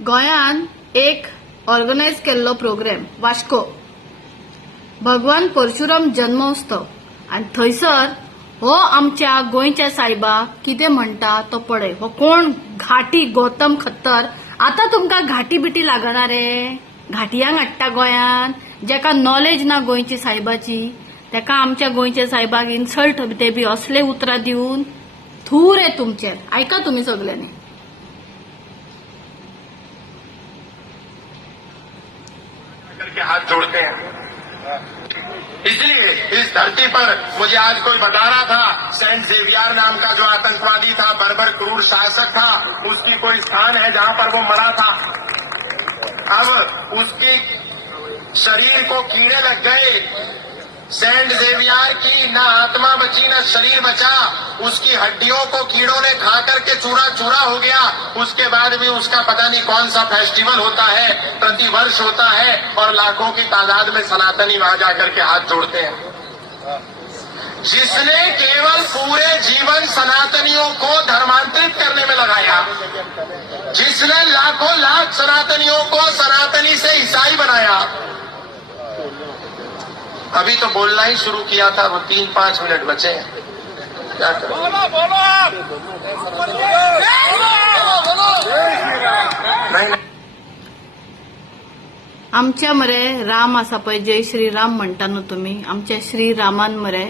गोंयान एक ऑर्गनायज केल्लो प्रोग्राम वास्को भगवान परशुराम जन्मोत्सव आणि थंयसर हो आमच्या गोंयच्या सायबाक कितें म्हणटा तो पळय. हो कोण घाटी गौतम खत्तर. आता तुमकां घाटी बिटी लागना रे. घाटियांक हाडटा गोंयान जेका नॉलेज ना गोंयची सायबाची तेका आमच्या गोंयच्या सायबाक इन्सल्ट ते बी असले उतरां दिवन थू रे तुमचे. ऐका तुम्ही सगळ्यांनी. करके हाथ जोड़ते हैं. इसलिए इस धरती पर मुझे आज कोई बता रहा था सेंट जेवियर नाम का जो आतंकवादी था, बर्बर क्रूर शासक था, उसकी कोई स्थान है जहां पर वो मरा था. अब उसके शरीर को कीड़े लग गए. सेंट जेवियर की न आत्मा बची न शरीर बचा. उसकी हड्डियों को कीड़ों ने खा करके चूरा चूरा हो गया. उसके बाद भी उसका पता नहीं कौन सा फेस्टिवल होता है, प्रतिवर्ष होता है और लाखों की तादाद में सनातनी वहां जाकर के हाथ जोड़ते हैं. जिसने केवल पूरे जीवन सनातनियों को धर्मांतरित करने में लगाया, जिसने लाखों लाख सनातनियों को सनातनी से ईसाई बनाया, अभी तो बोलना ही शुरू किया था. वो 3-5 मिनट बचे हैं. क्या करें? नहीं. आमच्या मरे राम आसा पळय, जय श्रीराम म्हणटा न्हू तुम्ही. आमच्या श्रीरामान मरे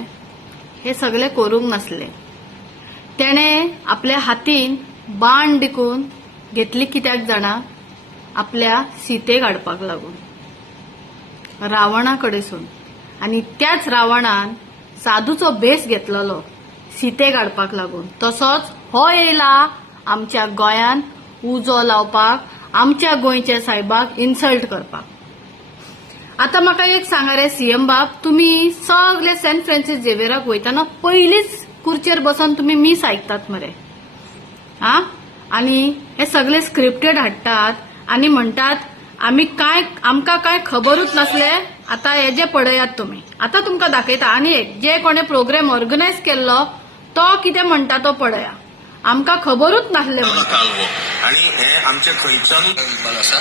हे सगळे करूंक नासले. तेणे आपल्या हातीन बाण डिकून घेतली कित्याक जाणा? आपल्या सीतेक हाडपाक लागून, रावणा कडेसून. आणि त्याच रावणान साधूचो भेस घेतलेलो सीतेक हाडपाक लागून. तसोच हो येयला आमच्या गोंयान उजो लावपाक, आमच्या गोंयच्या सायबाक इन्सल्ट करपाक. आता म्हाका एक सांगा रे सीएम बाब, तुम्ही सगळे सेंट फ्रांसिस झेवियराक वयताना पयलीच खुर्चेर बसून तुम्ही मीस आयकतात मरे. हा, आणि हे सगळे स्क्रिप्टेड हाडटात आणि म्हणटात आमकां काय खबरूच नसले. आता हे जे पळयात तुम्ही, आता तुमकां दाखयता. आणि एक जे कोणे प्रोग्राम ऑर्गनायज केल्लो तो कितें म्हणटा तो पळया. आमकां खबरूच नासले आणि हे आमचे खंयच्यानूच आसा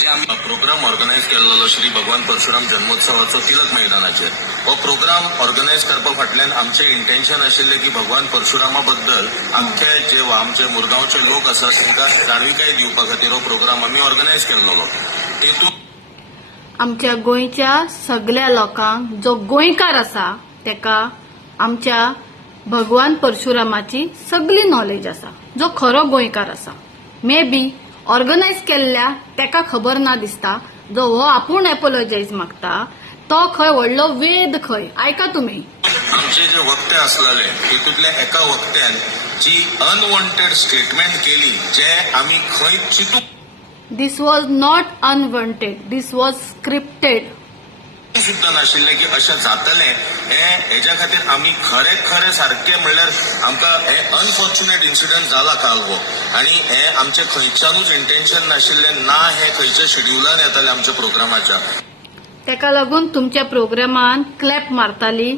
जे आमी प्रोग्राम ऑर्गनायज केल्लो श्री भगवान परशुराम जन्मोत्सवाचो तिलक मैदानाचेर. हो प्रोग्राम ऑर्गनायज करपा फाटल्यान आमचे इंटेन्शन आशिल्ले की भगवान परशुरामा बद्दल आमचे जे आमचे मुरगांवचे लोक आसात तांकां जाणविकाय दिवपा खातीर हो प्रोग्राम आमी ऑर्गनायज केल्लो. तेतून आमच्या गोंयच्या सगळ्या लोकांक, जो गोंयकार आसा तेका आमच्या भगवान परशुरामाची सगळी नॉलेज आसा. जो खरो गोंयकार आसा, मे बी ऑर्गनायज केल्ल्या तेका खबर ना दिसता. जो हो आपूण एपोलॉजायज मागता तो खंय व्हडलो वेद खंय. ऐका तुम्ही. आमचे जे वक्ते आसलेले तेतूंतल्या एका वक्त्यान जी अनवॉन्टेड स्टेटमेंट केली जे आमी खंय चिंतूंक this was not unwanted, this was scripted. सुद्धा नाशिल्ले की अशें जातलें. हेच्या खातीर आमी खरे सारखे म्हणल्यार आमकां हे अनफॉर्च्युनेट इन्सिडंट जाला काल हो. आणि हे आमचे खंयच्यानूच इंटेन्शन नाशिल्लें ना. हे खंयच्या शेड्युलान येताले आमच्या प्रोग्रामाच्या. तेका लागून तुमच्या प्रोग्रामान क्लॅप मारताली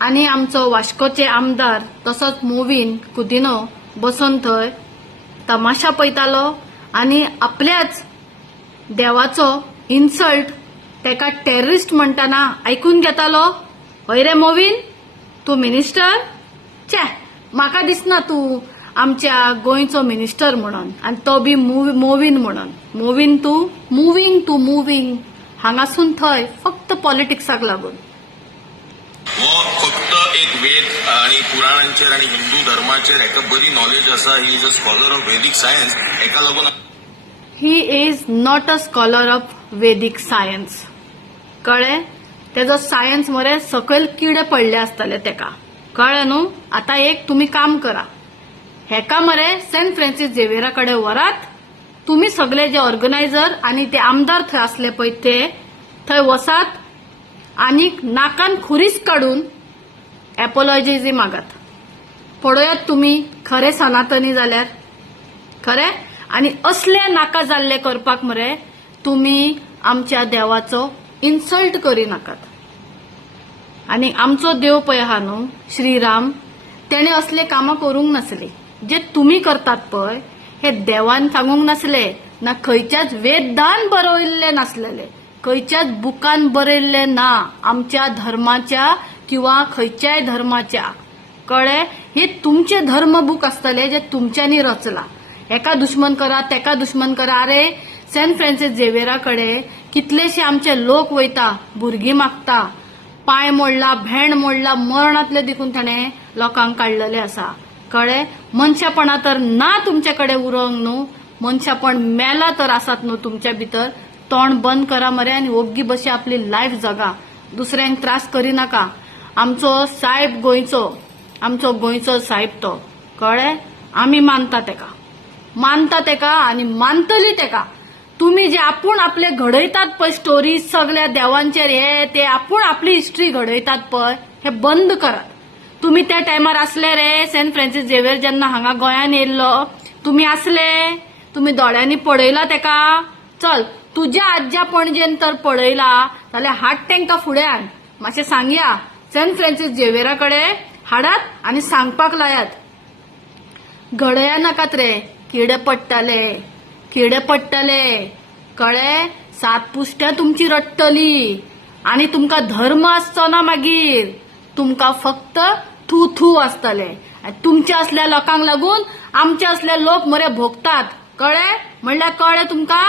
आणि आमचो वास्कोचे आमदार तसोच मोवीन कुदिनो बसून थंय तमाशा पळयतालो आणि आपल्याच देवाचो इन्सल्ट तेका टेररिस्ट म्हणटाना ऐकून घेतालो. हय रे मोवीन, तू मिनिस्टर चे म्हाका दिसना तू आमच्या गोंयचो मिनिस्टर म्हणून, आणि तो बी मोवीन म्हणून. मोवीन तू मुव्हिंग हांगासून थंय फक्त पॉलिटिक्साक लागून. हो फक्त एक वेद आणि पुराणांचेर आणि हिंदू धर्माचेर हेका बरी नॉलेज आसा. He is a scholar of Vedic science. हेका लागून he is not a scholar of Vedic science. कळ्ळें? तेजो सायन्स मरे सकयल किडे पडले आसतले तेका. कळ्ळें न्हू? आता एक तुम्ही काम करा, हेका मरे सेंट फ्रांसिस झेवियरा कडेन व्हरात. तुम्ही सगळे जे ऑर्गनायझर आणि ते आमदार थंय आसले पळय ते थंय वसात आणि नाकान खुरीस काढून एपोलॉजी मागात. पळयात तुम्ही खरे सनातनी जाल्यार खरे. आणि असले नाका जाल्ले करपाक मरे तुम्ही आमच्या देवाचो इन्सल्ट करी नाकात. आणि आमचो देव पळय आहा न्हू श्रीराम, तेणे असले कामां करूंक नासले. जे तुम्ही करतात पळय हे देवान सांगूंक नासले ना खंयच्याच वेदान बरयल्ले नासलेले, खंयच्याच बुकान बरयल्ले ना आमच्या धर्माच्या किंवा खंयच्याय धर्माच्या. कळ्ळे? हे तुमचे धर्मबूक आसतले जे तुमच्यांनी रचला. एका दुश्मन करा तेका दुश्मन करा. अरे सेंट फ्रांसीस झेवियरा कडेन कितलेशे आमचे लोक वयता, भुरगीं मागता, पाय मोडला, भेंड मोडला, मरणातले देखून ताणें लोकांक काडलेले आसा. कळ्ळे? मनशापणा तर ना तुमचे कडेन उरोंक न्हू, मनशापण मेला तर आसात न्हू तुमच्या भितर. तोंड बंद करा मरे आनी ओग्गी बशी आपली लायफ जगा, दुसऱ्यांक त्रास करिनाका. आमचो साहेब गोंयचो, आमचो गोंयचो साहेब तो. कळ्ळे? आमी मानता तेका आनी मानतली तेका. तुम्ही जे आपूण आपले घडयतात पळय स्टोरी सगळ्या देवांचेर हे ते आपूण आपली हिस्ट्री घडयतात पळय, हे बंद करात. तुम्ही त्या टायमार असले रे सेंट फ्रांसीस झेवियर जेन्ना हांगा गोंयान येयल्लो, तुम्ही असले, तुम्ही दोळ्यांनी पळयला तेका. चल तुझ्या आज्या पणजेन तर पळयला जाल्यार हाड तेंका फुड्यान मातशें सांगया. सेंट फ्रांसीस झेवियरा कडेन हाडात आनी सांगपाक लायात. घडया नाकात रे, किडे पडटले. कळ्ळे? 7 पुष्ट्या तुमची रडटली आणि तुमका धर्म आसचो ना. मागीर तुमका फक्त थू आसतले. तुमचे असल्या लोकांक लागून आमचे असले लोक मरे भोगतात. कळ्ळे? म्हणल्यार कळ्ळे तुमका?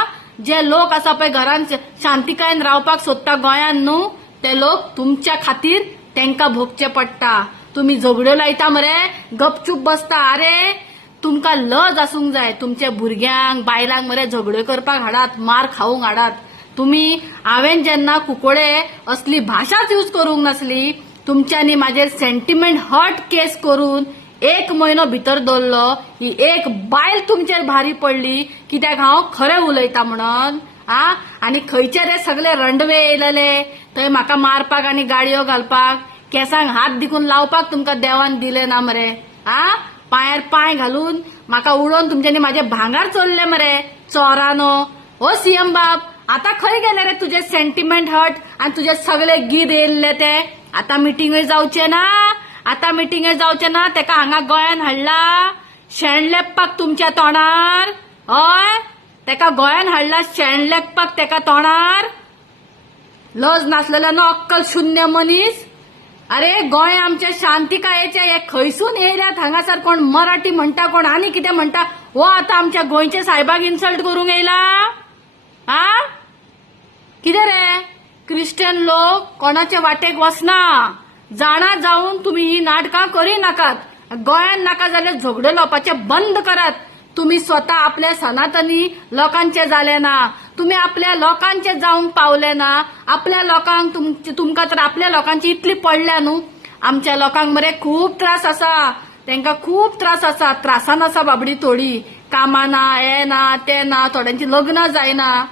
जे लोक आसा पळय घरान शांतिकायेन रावपाक सोदता गोंयान न्हू, ते लोक तुमच्या खातीर तेंका भोगचे पडटा. तुम्ही झगड्यो लायता मरे, गपचूप बसता. अरे तुमका लज आसूंक जाय. तुमच्या भुरग्यांक बायलांक मरे झगड्यो करपाक हाडात, मार खावंक हाडात. तुम्ही हांवें जेन्ना कुकोडे असली भाषाच यूज करूंक नासली, तुमच्यांनी म्हाजेर सेंटिमेंट हर्ट केस करून 1 म्हयनो भितर दवरलो. ही एक बायल तुमचेर भारी पडली कित्याक हांव खरें उलयता म्हणून. आनी खंयचे रे सगळे रणवे येयलेले थंय म्हाका मारपाक आनी गाडयो घालपाक, केसांक हात दिकून लावपाक तुमकां देवान दिले ना मरे. पांयार पांय घालून म्हाका उडोवन तुमच्यांनी म्हाजे भांगार चोरले मरे, चोरानो. हो सीएम बाब, आता खंय गेले रे तुझे सेंटिमेंट हर्ट आनी तुझे सगळे गीत येयल्ले ते? आता मिटिंगय जावचे ना. तेका हांगा गोंयान हाडला शेण लेपपाक तुमच्या तोंडार. हय, तेका गोंयान हाडला शेण लेपपाक तेका तोंडार. लज नासलेल्यानो अक्कल शून्य मनीस. अरे गोंय आमच्या शांतिकायेचे हे खंयसून येयल्यात? हांगासर कोण मराठी म्हणटा, कोण आनी कितें म्हणटा. हो आता आमच्या गोंयच्या साहेबाक इन्सल्ट करूंक येयला. कितें रे? क्रिश्चियन लोक कोणाच्या वाटेक वचना. जाणा जावन तुम्ही ही नाटकां करिनाकात. गोंयान नाका जाल्यार झगड्यो लावपाचे बंद करात. तुम्ही स्वतः आपल्या सनातनी लोकांचे जाले ना, तुम्ही आपल्या लोकांचे जावंक पावले ना. आपल्या लोकांक तुमकां तर आपल्या लोकांची इतली पडल्या न्हू. आमच्या लोकांक मरे खूप त्रास आसा, तेंका खूप त्रास आसा. त्रासान आसा बाबडी थोडी. कामा ना, हे ना, ते ना, थोड्यांची लग्न जायना.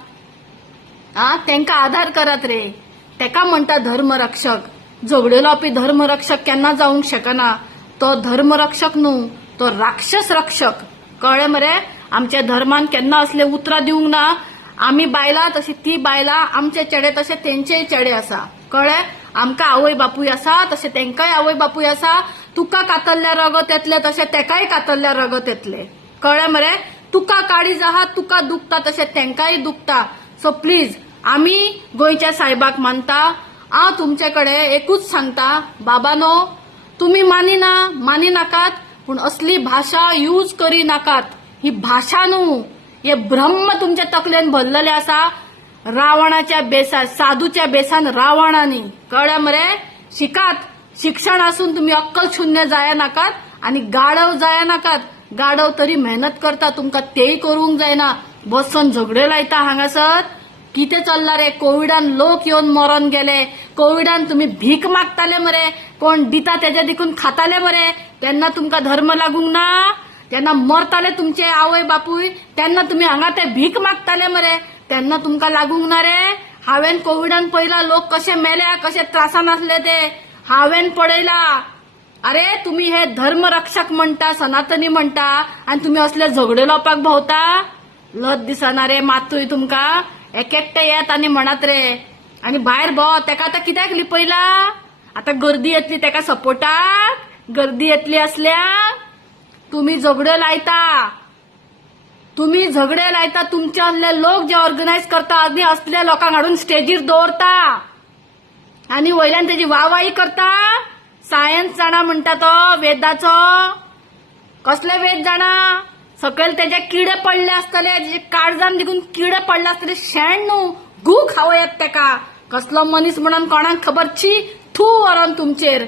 तेंका आधार करात रे. तेका म्हणटा धर्मरक्षक. झगड्यो लावपी धर्मरक्षक केन्ना जावंक शकना. तो धर्मरक्षक न्हू, तो राक्षस रक्षक. कळ्ळें मरे? आमच्या धर्मान केन्ना असले उतरां दिवंक ना. आमी बायलां तशी ती बायलां, आमचे चेडे तसे तेंचेय चेडे आसा. कळ्ळें? आमकां आवय बापूय आसा तशें तेंकाय आवय बापूय आसा. तुका कातरल्या रगत येतले तशें तेकाय कातरल्या रगत येतले. कळ्ळें मरे? तुका काळीज आहा, तुका दुखता तशें तेंकाय दुखता. सो प्लीज, आमी गोंयच्या साहेबाक मानता. हांव तुमचे कडेन एकूच सांगता, बाबानो, तुम्ही मानी नाकात, पूण असली भाषा यूज करी नाकात. ही भाषा न्हू, हे ब्रह्म तुमच्या तकलेन भरलेले आसा. रावणाच्या बेसान, साधूच्या बेसान रावणानी. कळ्ळें मरे? शिकात. शिक्षण असून तुम्ही अक्कल शून्य जाया नाकात आणि गाढव जाया नाकात. गाढव तरी मेहनत करता, तुमकां तेय करूंक जायना. बसून झगड्यो लायता हांगासर. कितें चल्ला रे? कोविडान लोक येवन मरून गेले. कोविडान तुम्ही भीक मागताले मरे, कोण दिता तेजे देखून खाताले मरे. तेन्ना तुमकां धर्म लागूंक ना. तेन्ना मरताले तुमचे आवय बापूय, तेन्ना तुम्ही हांगा ते भीक मागताले मरे. तेन्ना तुमकां लागूंक ना रे. हांवेन कोविडान पयला लोक कशे मेल्या, कशे त्रासान आसले ते हांवेन पळयला. अरे तुम्ही हे धर्मरक्षक म्हणटा, सनातनी म्हणटा, आणि तुम्ही असले झगड्यो लावपाक भोवता. लज दिसना रे मातूय तुमकां. एकट्टे येत आनी म्हणत रे, आणि भायर भोव. तेका आतां कित्याक लिपयला? आता गर्दी येतली तेका सपोर्टाक. गर्दी येतली असल्या तुम्ही झगड्यो लायता. तुम्ही झगडे लायता तुमच्या लोक जे ऑर्गनायज करता आधी असलेल्या लोकांक हाडून स्टेजीर दवरता आणि वयल्यान त्याची वाहवाही करता. सायन्स जाणा म्हणटा तो वेदाचो, कसले वेद जाणा, सकयल त्याचे किडे पडले असतले, त्याचे काळजान देखून किडे पडले असतले, शेण न्हू गू खावं येत तेका. कसलो मनीस म्हणून कोणाक खबर ची थू वरोन तुमचेर.